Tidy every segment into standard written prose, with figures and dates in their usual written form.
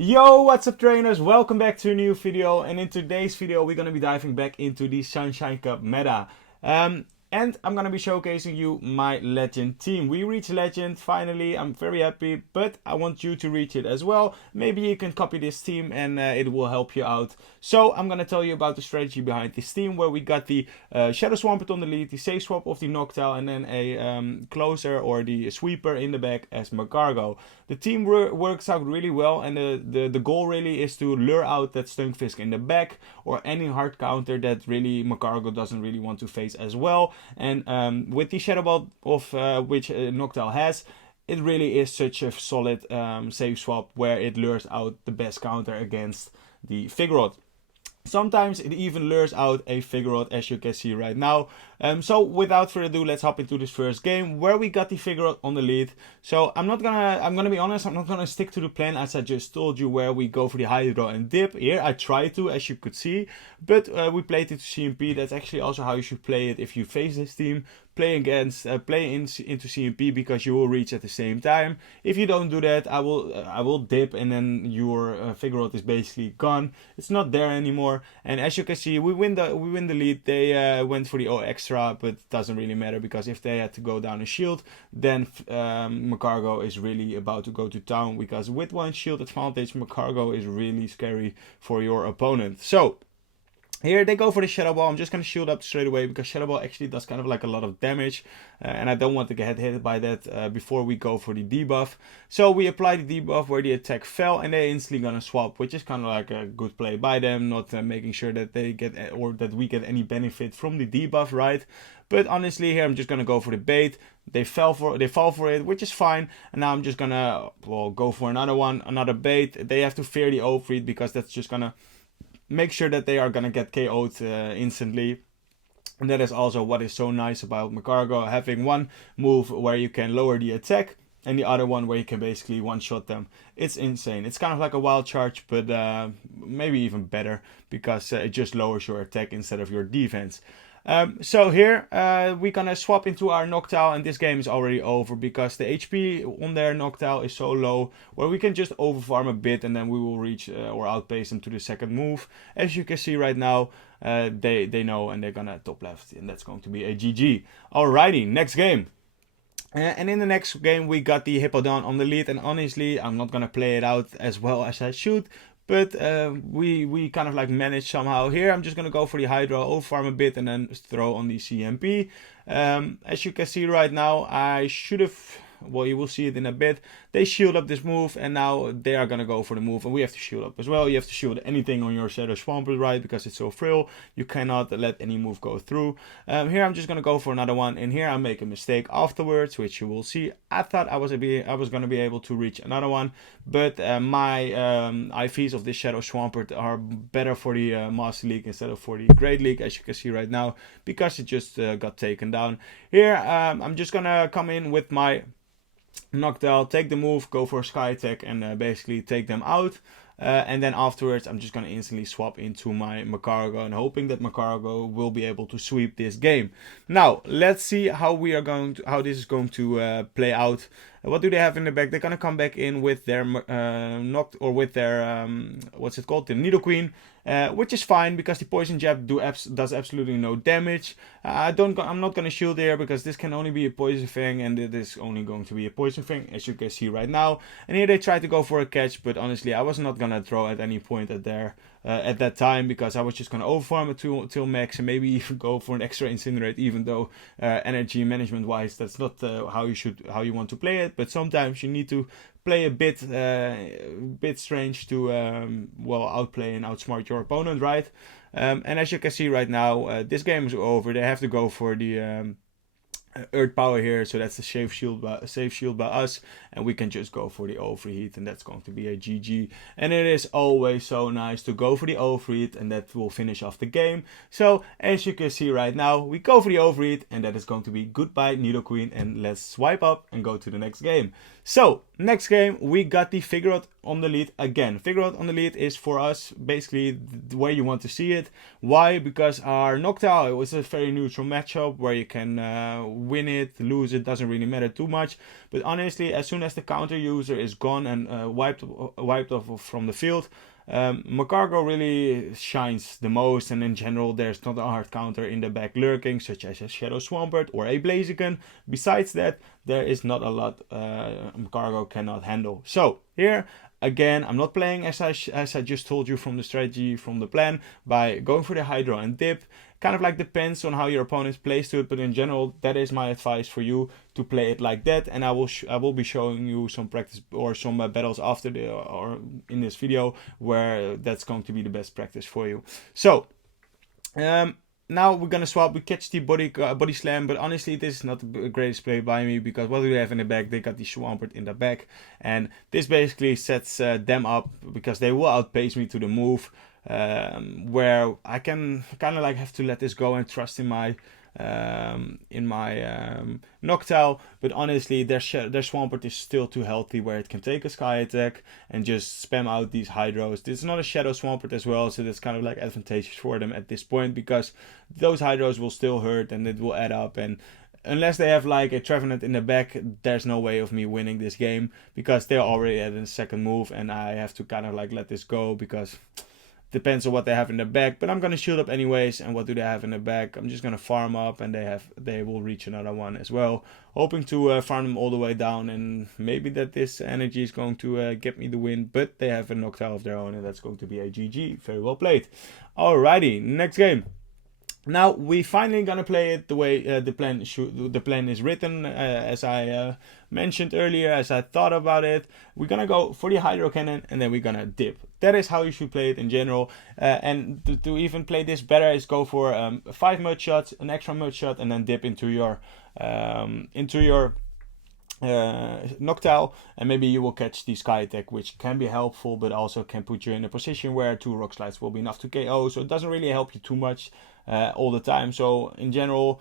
Yo, what's up trainers, welcome back to a new video, and in today's video we're going to be diving back into the Sunshine Cup meta. And I'm going to be showcasing you my legend team. We reached legend finally, I'm very happy, but I want you to reach it as well. Maybe you can copy this team and it will help you out. So I'm going to tell you about the strategy behind this team, where we got the Shadow Swampert on the lead, the safe swap of the Noctowl, and then a closer or the sweeper in the back as Magcargo. The team works out really well, and the goal really is to lure out that Stunfisk in the back or any hard counter that really Magcargo doesn't really want to face as well. And with the Shadow Ball of which Noctowl has, it really is such a solid safe swap where it lures out the best counter against the Vigoroth. Sometimes it even lures out a Vigoroth, as you can see right now. So without further ado, let's hop into this first game where we got the Vigoroth on the lead. So I'm gonna be honest, I'm not gonna stick to the plan as I just told you, where we go for the Hydro and dip. Here I tried to, as you could see, but we played it to CMP. That's actually also how you should play it if you face this team. Play into CMP, because you will reach at the same time. If you don't do that, I will dip, and then your Vigoroth is basically gone. It's not there anymore. And as you can see, we win the lead. They went for the O extra, but it doesn't really matter, because if they had to go down a shield, then Magcargo is really about to go to town, because with one shield advantage, Magcargo is really scary for your opponent. So here they go for the Shadow Ball. I'm just going to shield up straight away, because Shadow Ball actually does kind of like a lot of damage. And I don't want to get hit by that before we go for the debuff. So we apply the debuff where the attack fell, and they're instantly going to swap, which is kind of like a good play by them, not making sure that they get, or that we get any benefit from the debuff, right? But honestly, here I'm just going to go for the bait. They fall for it, which is fine. And now I'm just going to, well, go for another bait. They have to fear the Overheat, because that's just going to make sure that they are gonna get KO'd instantly. And that is also what is so nice about Magcargo, having one move where you can lower the attack and the other one where you can basically one-shot them. It's insane. It's kind of like a wild charge, but maybe even better, because it just lowers your attack instead of your defense. So here we're gonna swap into our Noctowl, and this game is already over, because the HP on their Noctowl is so low, where we can just overfarm a bit, and then we will reach or outpace them to the second move. As you can see right now, they know, and they're gonna top left, and that's going to be a GG. Alrighty, next game. And in the next game we got the Hippowdon on the lead, and honestly I'm not gonna play it out as well as I should. But we kind of like managed somehow. Here I'm just going to go for the Hydro, overfarm a bit, and then throw on the CMP. As you can see right now, I should have, well, you will see it in a bit. They shield up this move, and now they are going to go for the move, and we have to shield up as well. You have to shield anything on your Shadow Swampert, right, because it's so frail. You cannot let any move go through. Here I'm just going to go for another one, and here I make a mistake afterwards, which you will see. I thought I was going to be able to reach another one, but my IVs of this Shadow Swampert are better for the Master League instead of for the Great League, as you can see right now, because it just got taken down. Here I'm just going to come in with my Noctowl, take the move, go for a Sky Attack, and basically take them out. And then afterwards I'm just going to instantly swap into my Magcargo, and hoping that Magcargo will be able to sweep this game. Now let's see how this is going to play out. What do they have in the back? They're going to come back in with their what's it called, the Nidoqueen, which is fine, because the Poison Jab does absolutely no damage. I'm not going to shield here, because this can only be a Poison Fang, and it is only going to be a Poison Fang, as you can see right now. And here they try to go for a catch, but honestly I was not going to throw at any point at that time, because I was just going to overfarm it till max, and maybe even go for an extra Incinerate, even though energy management wise that's not how you want to play it. But sometimes you need to play a bit strange to well, outplay and outsmart your opponent, right? And as you can see right now, this game is over. They have to go for the Earth Power here, so that's a safe shield by us, and we can just go for the Overheat, and that's going to be a GG. And it is always so nice to go for the Overheat, and that will finish off the game. So as you can see right now, we go for the Overheat, and that is going to be goodbye Nidoqueen, and let's swipe up and go to the next game. So next game we got the Vigoroth on the lead again. Vigoroth on the lead is for us basically the way you want to see it. Why? Because our Noctowl was a very neutral matchup where you can win it, lose it, doesn't really matter too much. But honestly, as soon as the counter user is gone and wiped off from the field, Magcargo really shines the most, and in general there's not a hard counter in the back lurking, such as a Shadow Swampert or a Blaziken. Besides that, there is not a lot Magcargo cannot handle. So here, again, I'm not playing as I just told you from the strategy, from the plan, by going for the Hydro and dip. Kind of like depends on how your opponent plays to it, but in general, that is my advice for you, to play it like that. And I will be showing you some practice or some battles after or in this video where that's going to be the best practice for you. So now we're gonna swap. We catch the body slam, but honestly, this is not the greatest play by me, because what do they have in the back? They got the Swampert in the back, and this basically sets them up, because they will outpace me to the move. Where I can kind of like have to let this go and trust in my Noctowl, but honestly their Swampert is still too healthy where it can take a Sky Attack and just spam out these Hydros. This is not a Shadow Swampert as well, so that's kind of like advantageous for them at this point, because those Hydros will still hurt and it will add up, and unless they have like a Trevenant in the back, there's no way of me winning this game, because they're already at the second move and I have to kind of like let this go, because depends on what they have in the back. But I'm gonna shield up anyways, and what do they have in the back? I'm just gonna farm up, and they will reach another one as well, hoping to farm them all the way down, and maybe that this energy is going to get me the win. But they have a Noctowl of their own, and that's going to be a GG. Very well played. Alrighty, next game. Now we finally gonna play it the way the plan is written, as I mentioned earlier, as I thought about it. We're gonna go for the Hydro Cannon, and then we're gonna dip. That is how you should play it in general. And to even play this better is go for 5 mud shots, an extra mud shot, and then dip into your Noctowl, and maybe you will catch the Sky Attack, which can be helpful, but also can put you in a position where 2 Rock Slides will be enough to KO. So it doesn't really help you too much all the time. So in general,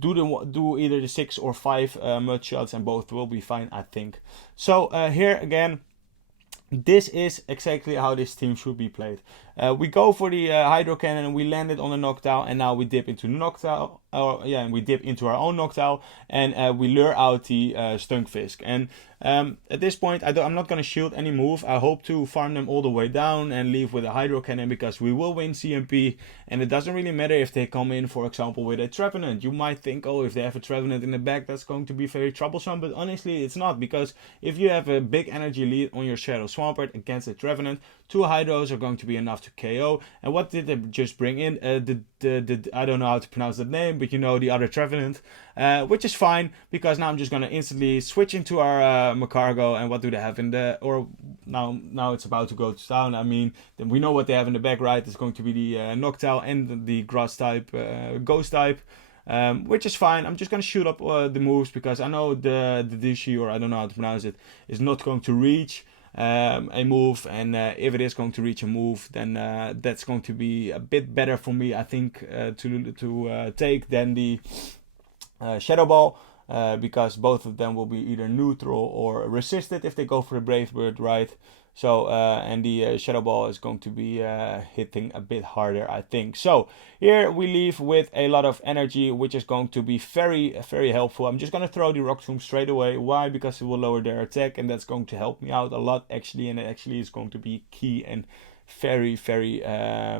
do either the 6 or 5 mud shots, and both will be fine, I think. So here again, this is exactly how this team should be played. We go for the Hydro Cannon, we land it on the Noctowl, and now we dip into Noctowl, and we dip into our own Noctowl, and we lure out the Stunfisk. And at this point, I'm not going to shield any move. I hope to farm them all the way down and leave with a Hydro Cannon, because we will win CMP, and it doesn't really matter if they come in, for example, with a Trevenant. You might think, oh, if they have a Trevenant in the back, that's going to be very troublesome, but honestly, it's not, because if you have a big energy lead on your Shadow Swampert against a Trevenant, 2 Hydros are going to be enough to KO. And what did they just bring in? I don't know how to pronounce that name, but you know, the other Trevenant, which is fine, because now I'm just gonna instantly switch into our Magcargo. And what do they have in the, or now it's about to go down. I mean, then we know what they have in the back, right? It's going to be the Noctowl and the Grass type, Ghost type. Which is fine. I'm just gonna shoot up the moves, because I know the Dishi, or I don't know how to pronounce it, is not going to reach a move, and if it is going to reach a move, then that's going to be a bit better for me, I think, to take than the Shadow Ball, because both of them will be either neutral or resisted if they go for the Brave Bird, right? So, and the Shadow Ball is going to be hitting a bit harder, I think. So, here we leave with a lot of energy, which is going to be very, very helpful. I'm just going to throw the Rock Tomb straight away. Why? Because it will lower their attack, and that's going to help me out a lot, actually. And it actually is going to be key and very, very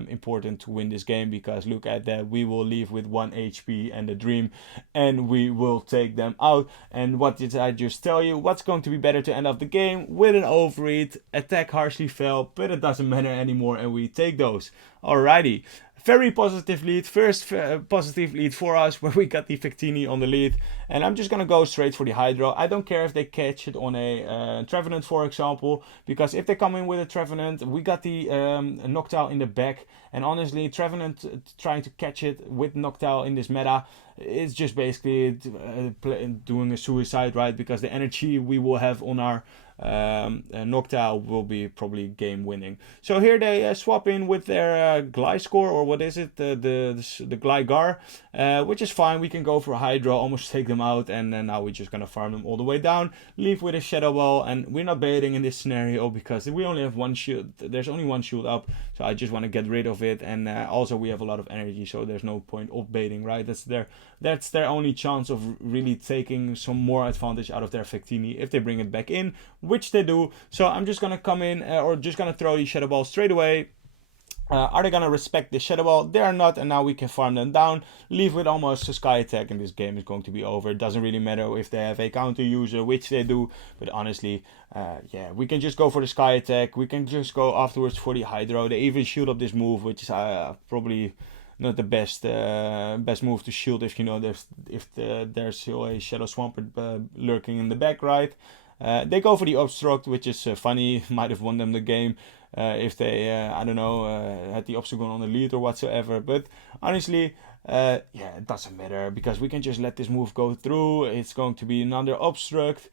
important to win this game, because look at that, we will leave with 1 HP and a Dream, and we will take them out. And what did I just tell you? What's going to be better to end off the game? With an Overeat, attack harshly fell, but it doesn't matter anymore, and we take those. Alrighty. Very positive lead, first positive lead for us, where we got the Victini on the lead. And I'm just going to go straight for the Hydro. I don't care if they catch it on a Trevenant, for example, because if they come in with a Trevenant, we got the Noctowl in the back. And honestly, Trevenant trying to catch it with Noctowl in this meta, it's just basically doing a suicide, right? Because the energy we will have on our Noctowl will be probably game winning. So here they swap in with their Gliscor, or what is it, the Gligar, which is fine. We can go for a Hydro, almost take them out, and then now we're just gonna farm them all the way down, leave with a Shadow Ball, and we're not baiting in this scenario because we only have 1 shield. There's only 1 shield up, so I just want to get rid of it, and also we have a lot of energy, so there's no point of baiting, right? That's their that's their only chance of really taking some more advantage out of their Victini if they bring it back in, which they do. So I'm just gonna come in, or just gonna throw the Shadow Ball straight away. Are they gonna respect the Shadow Ball? They are not, and now we can farm them down, leave with almost a Sky Attack, and this game is going to be over. It doesn't really matter if they have a counter user, which they do, but honestly, yeah, we can just go for the Sky Attack, we can just go afterwards for the Hydro. They even shield up this move, which is probably not the best move to shield if you know there's still a Shadow Swampert lurking in the back, right? They go for the Obstruct, which is funny, might have won them the game. If they, I don't know, had the Obstacle on the lead or whatsoever. But honestly, yeah, it doesn't matter because we can just let this move go through. It's going to be another Obstruct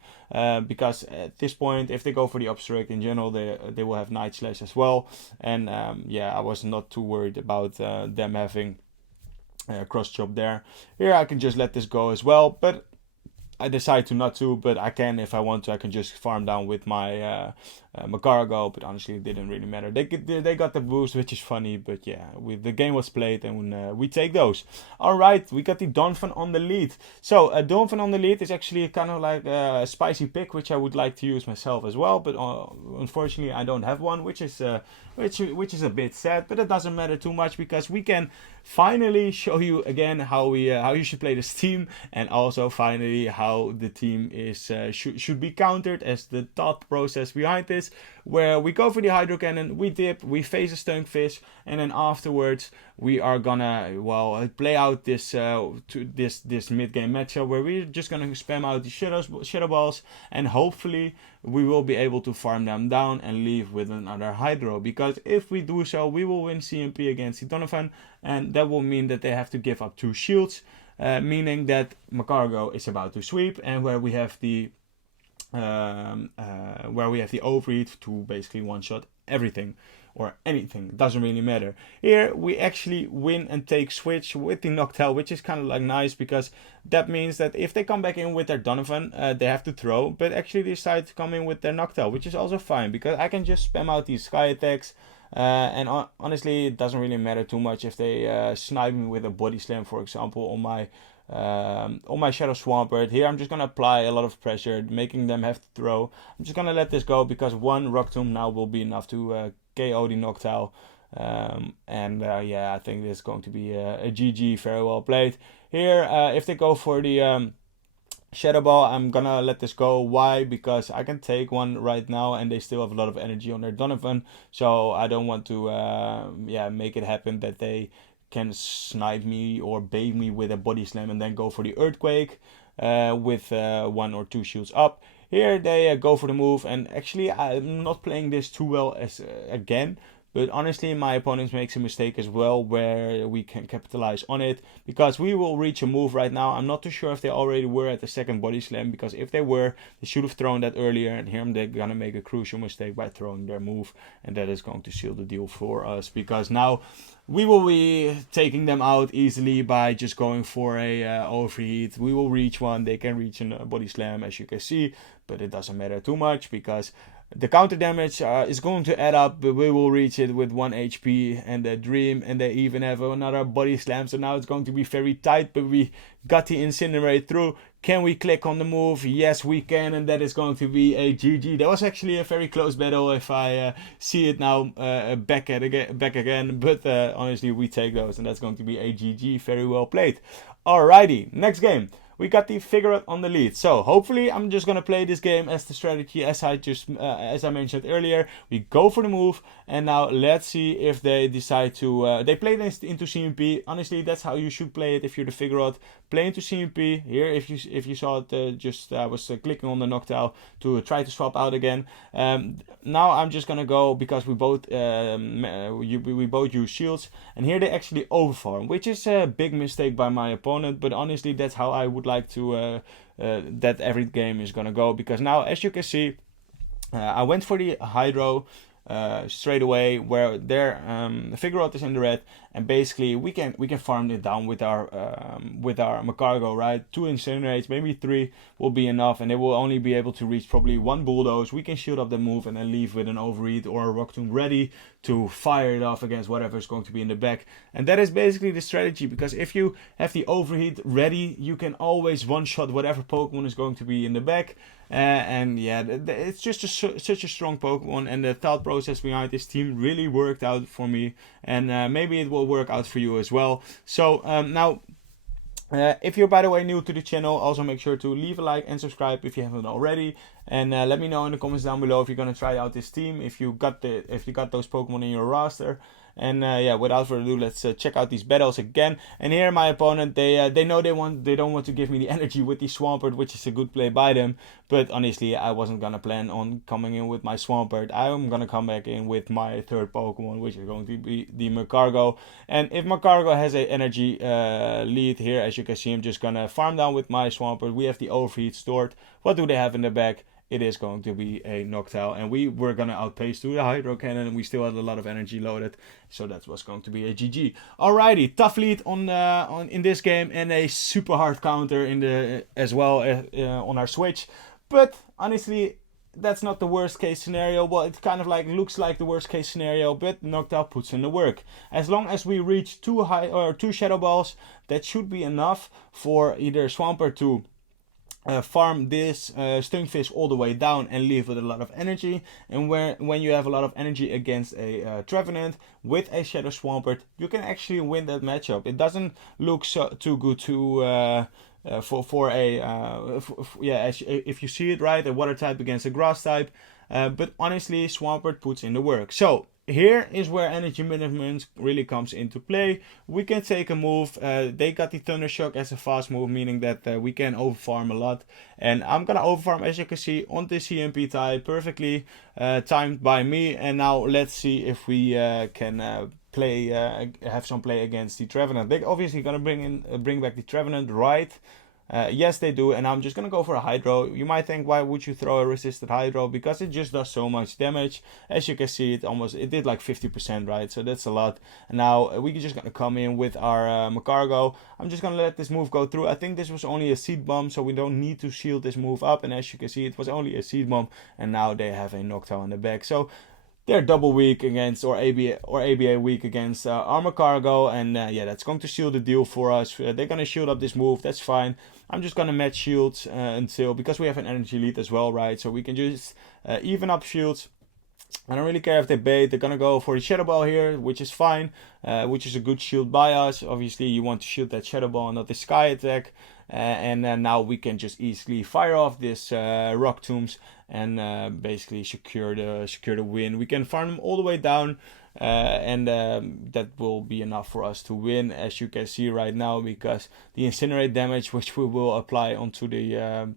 because at this point, if they go for the Obstruct in general, they will have Night Slash as well. And yeah, I was not too worried about them having cross chop there. Here I can just let this go as well, but I decide to not to, but I can if I want to. I can just farm down with my Magarago, but honestly it didn't really matter. They got the boost, which is funny, but yeah, the game was played and we take those. Alright, we got the Donphan on the lead. So Donphan on the lead is actually kind of like a spicy pick, which I would like to use myself as well, but unfortunately I don't have one, which is a bit sad, but it doesn't matter too much because we can finally show you again how you should play this team, and also finally how the team is should be countered as the thought process behind this, where we go for the Hydro Cannon, we dip, we face a Stunkfish, and then afterwards we are gonna play out this this mid game matchup where we're just gonna spam out the Shadow Balls, and hopefully we will be able to farm them down and leave with another Hydro, because if we do so, we will win CMP against the Donphan, and that will mean that they have to give up 2 shields, meaning that Magarago is about to sweep, and where we have the overheat to basically one-shot everything or anything, doesn't really matter. Here we actually win and take switch with the Noctowl, which is kind of like nice because that means that if they come back in with their Donphan, they have to throw, but actually they decide to come in with their Noctowl, which is also fine because I can just spam out these Sky Attacks. And honestly, it doesn't really matter too much if they snipe me with a Body Slam, for example, on my Shadow Swampert. Here I'm just gonna apply a lot of pressure, making them have to throw. I'm just gonna let this go because one Rock Tomb now will be enough to KO the Noctowl. Yeah, I think this is going to be a GG, very well played. Here, if they go for the Shadow Ball, I'm gonna let this go. Why? Because I can take one right now and they still have a lot of energy on their Donphan, so I don't want to make it happen that they can snipe me or bait me with a Body Slam and then go for the Earthquake with 1 or 2 shields up. Here they go for the move, and actually I'm not playing this too well as again. But honestly, my opponent makes a mistake as well where we can capitalize on it, because we will reach a move right now. I'm not too sure if they already were at the second Body Slam, because if they were, they should have thrown that earlier, and here they're gonna make a crucial mistake by throwing their move, and that is going to seal the deal for us, because now we will be taking them out easily by just going for a overheat. We will reach one, they can reach a Body Slam as you can see, but it doesn't matter too much because the counter damage is going to add up, but we will reach it with 1 HP and a Dream, and they even have another Body Slam, so now it's going to be very tight, but we got the Incinerate through. Can we click on the move? Yes, we can, and that is going to be a GG. That was actually a very close battle if I see it now back again, but honestly, we take those, and that's going to be a GG. Very well played. Alrighty, next game. We got the Vigoroth on the lead. So hopefully I'm just gonna play this game as the strategy as I mentioned earlier. We go for the move, and now let's see if they decide to they play this into CMP. Honestly, that's how you should play it if you're the Vigoroth. Play into CMP. Here, if you saw it, I was clicking on the Noctowl to try to swap out again. Now I'm just gonna go because we both use shields, and here they actually overfarm, which is a big mistake by my opponent. But honestly, that's how I would like to that every game is gonna go, because now, as you can see, I went for the Hydro straight away, where their Vigoroth is in the red, and basically we can farm it down with our Magcargo, right? 2 Incinerates, maybe 3 will be enough, and they will only be able to reach probably 1 Bulldoze. We can shield up the move and then leave with an Overheat or a Rock Tomb ready to fire it off against whatever is going to be in the back. And that is basically the strategy, because if you have the Overheat ready, you can always one-shot whatever Pokemon is going to be in the back. And yeah, it's just such a strong Pokemon, and the thought process behind this team really worked out for me, and maybe it will work out for you as well. So now, if you're by the way new to the channel, also make sure to leave a like and subscribe if you haven't already, and let me know in the comments down below if you're gonna try out this team, if you got those Pokemon in your roster. And yeah, without further ado, let's check out these battles again. And here my opponent, they know they don't want to give me the energy with the Swampert, which is a good play by them. But honestly, I wasn't gonna plan on coming in with my Swampert. I'm gonna come back in with my third Pokemon, which is going to be the Magcargo. And if Magcargo has a energy lead here, as you can see, I'm just gonna farm down with my Swampert. We have the Overheat stored. What do they have in the back? It is going to be a Noctowl, and we were going to outpace to the Hydro Cannon, and we still had a lot of energy loaded, so that was going to be a GG. Alrighty, tough lead on in this game, and a super hard counter in the as well on our switch. But honestly, that's not the worst case scenario. Well, it kind of like looks like the worst case scenario, but Noctowl puts in the work. As long as we reach 2 Shadow Balls, that should be enough for either Swampert to farm this Stunfisk all the way down and leave with a lot of energy. And when you have a lot of energy against a Trevenant with a Shadow Swampert, you can actually win that matchup. It doesn't look too good to if you see it right, a Water type against a Grass type. But honestly, Swampert puts in the work. So here is where energy management really comes into play. We can take a move. They got the Thunder Shock as a fast move, meaning that we can overfarm a lot. And I'm gonna overfarm, as you can see, on the CMP type, perfectly timed by me. And now let's see if we can have some play against the Trevenant. They're obviously gonna bring back the Trevenant, right? Yes, they do, and I'm just gonna go for a Hydro. You might think, why would you throw a resisted Hydro? Because it just does so much damage. As you can see, it did like 50%, right? So that's a lot. And now we're just gonna come in with our Magcargo. I'm just gonna let this move go through. I think this was only a Seed Bomb, so we don't need to shield this move up. And as you can see, it was only a Seed Bomb, and now they have a Noctowl in the back. So they're double weak against, or ABA weak against our Magcargo, and yeah, that's going to seal the deal for us. They're gonna shield up this move, that's fine. I'm just gonna match shields until, because we have an energy lead as well, right? So we can just even up shields. I don't really care if they bait. They're gonna go for the Shadow Ball here, which is fine, which is a good shield by us. Obviously, you want to shield that Shadow Ball and not the Sky Attack. And then now we can just easily fire off this Rock Tombs and basically secure the win. We can farm them all the way down, and that will be enough for us to win, as you can see right now, because the Incinerate damage, which we will apply onto the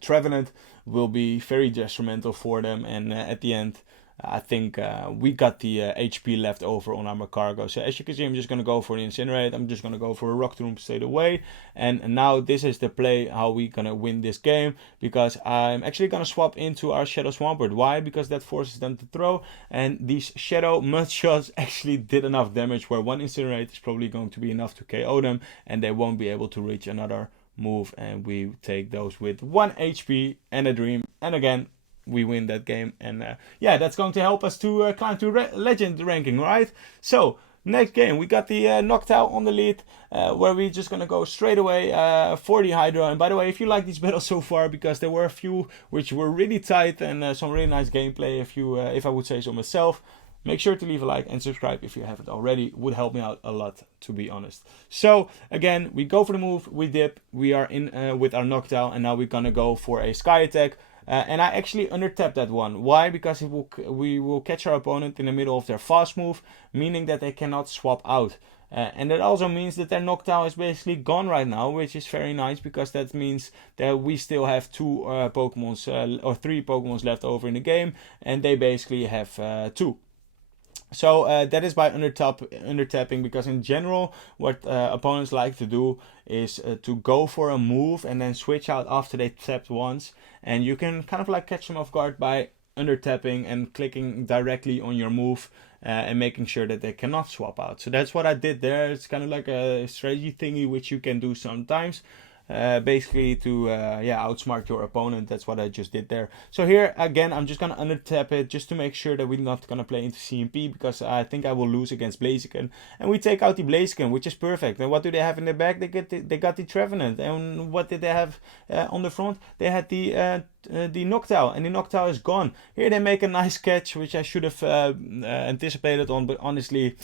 Trevenant, will be very detrimental for them, and at the end I think we got the HP left over on our Magcargo. So as you can see, I'm just going to go for the Incinerate. I'm just going to go for a Rock Tomb straight away. And now this is the play how we're going to win this game, because I'm actually going to swap into our Shadow Swampert. Why? Because that forces them to throw, and these Shadow Mud Shots actually did enough damage where 1 Incinerate is probably going to be enough to KO them, and they won't be able to reach another move, and we take those with 1 HP and a Dream. And again, we win that game, and yeah, that's going to help us to climb to legend ranking, right? So next game, we got the Noctowl on the lead, where we're just gonna go straight away for the Hydro. And by the way, if you like these battles so far, because there were a few which were really tight and some really nice gameplay, if I would say so myself, make sure to leave a like and subscribe if you haven't already. It would help me out a lot, to be honest. So again, we go for the move, we dip, we are in with our Noctowl, and now we're gonna go for a Sky Attack. And I actually undertapped that one. Why? Because we will catch our opponent in the middle of their fast move, meaning that they cannot swap out. And that also means that their Noctowl is basically gone right now, which is very nice, because that means that we still have 2 Pokemons or 3 Pokemons left over in the game, and they basically have 2. So that is by undertapping, because in general what opponents like to do is to go for a move and then switch out after they tapped once, and you can kind of like catch them off guard by under tapping and clicking directly on your move and making sure that they cannot swap out. So that's what I did there. It's kind of like a strategy thingy which you can do sometimes. Basically to outsmart your opponent. That's what I just did there. So here again I'm just gonna under tap it just to make sure that we're not gonna play into CMP, because I think I will lose against Blaziken, and we take out the Blaziken, which is perfect. And what do they have in the back? They got the Trevenant. And what did they have on the front? They had the Noctowl, and the Noctowl is gone. Here they make a nice catch, which I should have anticipated on, but honestly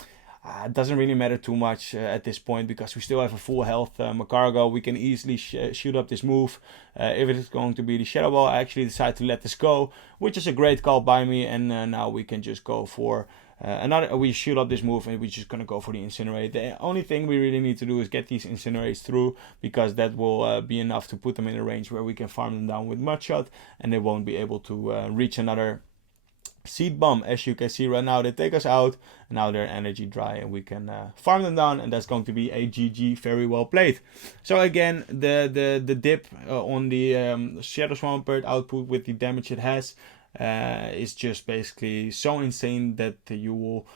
it doesn't really matter too much at this point, because we still have a full health Magcargo. We can easily shoot up this move. If it is going to be the Shadow Ball, I actually decide to let this go, which is a great call by me. And now we can just go for we shoot up this move, and we're just gonna go for the Incinerate. The only thing we really need to do is get these Incinerates through, because that will be enough to put them in a range where we can farm them down with Mudshot, and they won't be able to reach another Seed Bomb. As you can see right now, they take us out, and now they're energy dry, and we can farm them down, and that's going to be a GG. Very well played. So again, the dip on the Shadow Swampert output with the damage it has is just basically so insane that you will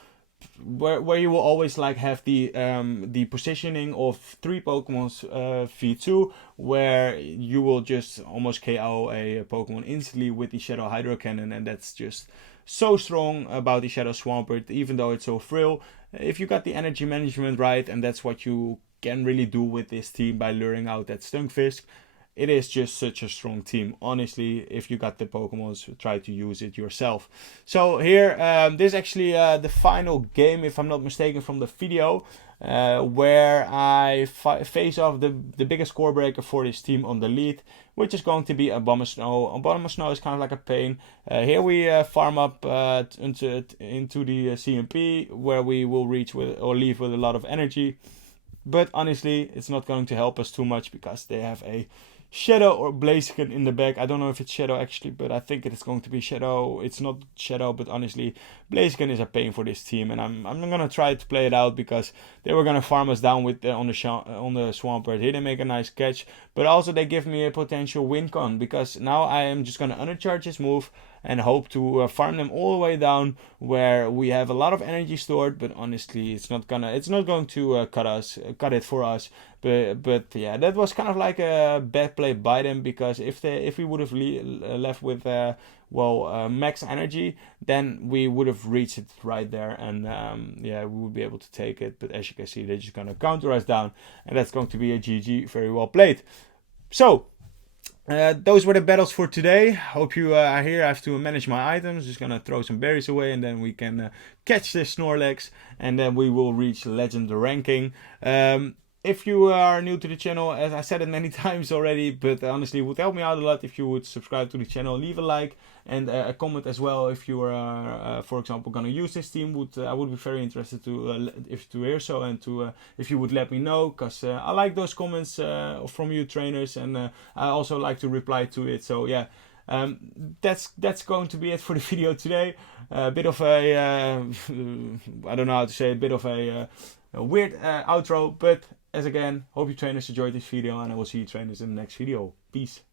where you will always like have the positioning of 3 Pokemon's V2, where you will just almost KO a Pokemon instantly with the Shadow Hydro Cannon, and that's just so strong about the Shadow Swampert, even though it's so frail. If you got the energy management right, and that's what you can really do with this team by luring out that Stunfisk, it is just such a strong team. Honestly, if you got the Pokemons, try to use it yourself. So here, this is actually the final game, if I'm not mistaken, from the video, where I face off the biggest score breaker for this team on the lead, which is going to be Abomasnow. Abomasnow is kind of like a pain. Here we farm up into the CMP, where we will reach with or leave with a lot of energy. But honestly, it's not going to help us too much, because they have a Shadow or Blaziken in the back. I don't know if it's Shadow actually, but I think it is going to be Shadow. It's not Shadow, but honestly, Blaziken is a pain for this team, and I'm gonna try to play it out, because they were gonna farm us down with on the Swampert. Here they make a nice catch, but also they give me a potential win con, because now I am just gonna undercharge this move and hope to farm them all the way down where we have a lot of energy stored. But honestly, it's not going to cut it for us. But yeah, that was kind of like a bad play by them, because if we would have left with max energy, then we would have reached it right there, and we would be able to take it. But as you can see, they're just gonna counter us down, and that's going to be a GG. Very well played. So those were the battles for today. Hope you are here. I have to manage my items. Just gonna throw some berries away, and then we can catch this Snorlax, and then we will reach Legend ranking. If you are new to the channel, as I said it many times already, but honestly, it would help me out a lot if you would subscribe to the channel, leave a like, and a comment as well. If you are, for example, gonna use this team, I would be very interested to hear so, and to if you would let me know, because I like those comments from you trainers, and I also like to reply to it. So yeah. That's going to be it for the video today. A bit of a I don't know how to say, a bit of a weird outro, but as again, hope you trainers enjoyed this video, and I will see you trainers in the next video. Peace.